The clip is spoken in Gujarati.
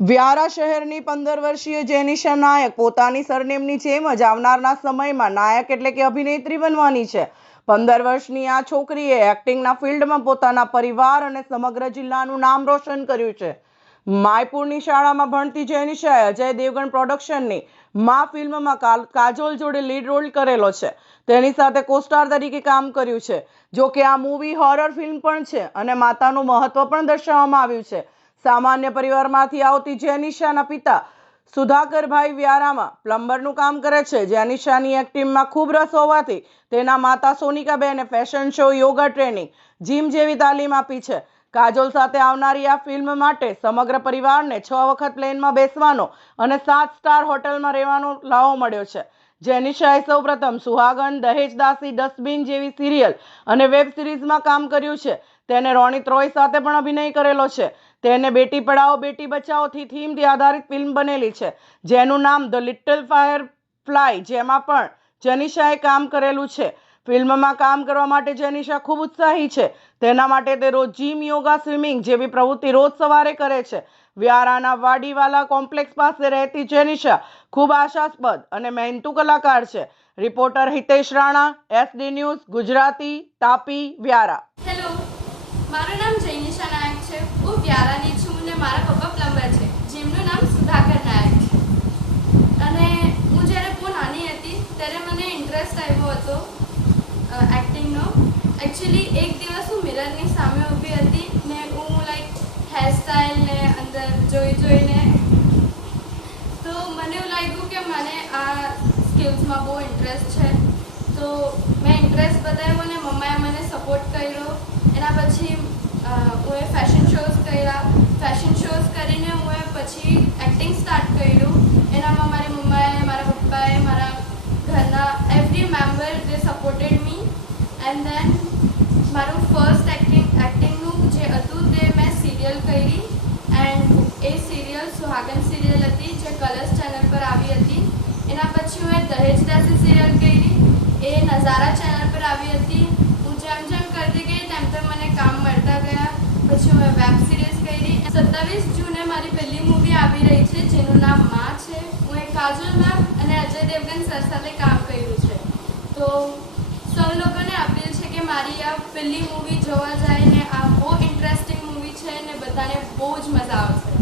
વ્યારા શહેરની 15 વર્ષીય જેનિશા નાયક પોતાની સરનેમની જેમ જ આવનારના સમયમાં નાયક એટલે કે અભિનેત્રી બનવાની છે. 15 વર્ષની આ છોકરીએ એક્ટિંગના ફિલ્ડમાં પોતાના પરિવાર અને સમગ્ર જિલ્લાનું નામ રોશન કર્યું છે. માયપુરની શાળામાં ભણતી જેનિશાએ અજય દેવગણ પ્રોડક્શનની મા ફિલ્મમાં કાજોલ જોડે લીડ રોલ કરેલો છે. તેની સાથે કોસ્ટાર તરીકે કામ કર્યું છે. જો કે આ મૂવી હોરર ફિલ્મ પણ છે અને માતાનું મહત્વ પણ દર્શાવવામાં આવ્યું છે. સામાન્ય પરિવારમાંથી આવતી જેનિશાના પિતા સુધાકરભાઈ વ્યારામાં પ્લમ્બરનું કામ કરે છે. જેનિશાની એક્ટિંગમાં ખૂબ રસ હોવાથી તેના માતા સોનિકાબેને fashion show, yoga training, gym જેવી તાલીમ આપી છે. કાજોલ સાથે આવનારી આ ફિલ્મ માટે સમગ્ર પરિવારને 6 વખત પ્લેનમાં બેસવાનો અને 7 સ્ટાર હોટલમાં રહેવાનો લાવો મળ્યો છે. જેનિશાએ સૌપ્રથમ સુહાગન, દહેજદાસી, ડસ્ટબિન જેવી સિરિયલ અને વેબ સિરીઝમાં કામ કર્યું છે. તેને રોનિત રોય સાથે પણ અભિનય કરેલો છે. તેને બેટી પઢાઓ બેટી બચાઓથી થીમથી આધારિત ફિલ્મ બનેલી છે જેનું નામ ધ લિટલ ફાયરફ્લાય, જેમાં પણ જેનિશાએ કામ કરેલું છે. ફિલ્મમાં કામ કરવા માટે જેનિશા ખૂબ ઉત્સાહી છે. તેના માટે તે રોજ જીમ, યોગા, સ્વિમિંગ જેવી પ્રવૃત્તિ રોજ સવારે કરે છે. વ્યારાના વાડીવાલા કોમ્પ્લેક્સ પાસે રહેતી જેનિશા ખૂબ આશાસ્પદ અને મહેનતુ કલાકાર છે. Reporter Hitesh Rana, SD news Gujarati, Tapi, Vyara. Hello, મારું નામ જેનિશા નાયક છે. હું વ્યારાની છું ને મારા પપ્પા પ્લમ્બર છે જેમનું નામ સુધાકર નાયક છે. અને હું જ્યારે બહુ નાની હતી ત્યારે મને ઇન્ટરેસ્ટ આવ્યો હતો એક્ટિંગનો. એકચ્યુઅલી એક દિવસ હું મિરરની સામે ઊભી હતી ને હું હેરસ્ટાઈલને અંદર જોઈને તો મને એવું લાગ્યું કે મને આ સ્કિલ્સમાં બહુ ઇન્ટરેસ્ટ છે. તો મેં ઇન્ટરેસ્ટ બતાવ્યો અને મમ્માએ મને સપોર્ટ કર્યો. એના પછી હું ફેશન શોઝ કર્યા. ફેશન શોઝ કરીને હું પછી એક્ટિંગ સ્ટાર્ટ કર્યું. એનામાં મારી મમ્માએ, મારા પપ્પાએ, મારા ઘરના every member they supported me. And then મારું ફર્સ્ટ એક્ટિંગનું જે હતું તે મેં સિરિયલ કરી. એન્ડ એ સિરિયલ સુહાગન સિરિયલ હતી જે કલર્સ ચેનલ પર આવી હતી. એના પછી હું દહેજદાસી સિરિયલ કરી, એ નઝારા ચેનલ પર આવી હતી. હું જેમ કરતી ગઈ તેમ મને કામ મળતા ગયા. પછી હું વેબ સિરીઝ કરી. 27 જૂને મારી પહેલી મૂવી આવી રહી છે જેનું નામ મા છે. હું કાજોલ મેમ અને અજય દેવગન સર સાથે કામ કર્યું છે. તો સૌ લોકોને અપીલ છે કે મારી આ પહેલી મૂવી જોવા જાય ને આ બહુ ઇન્ટરેસ્ટિંગ મૂવી છે ને બધાને બહુ જ મજા આવશે.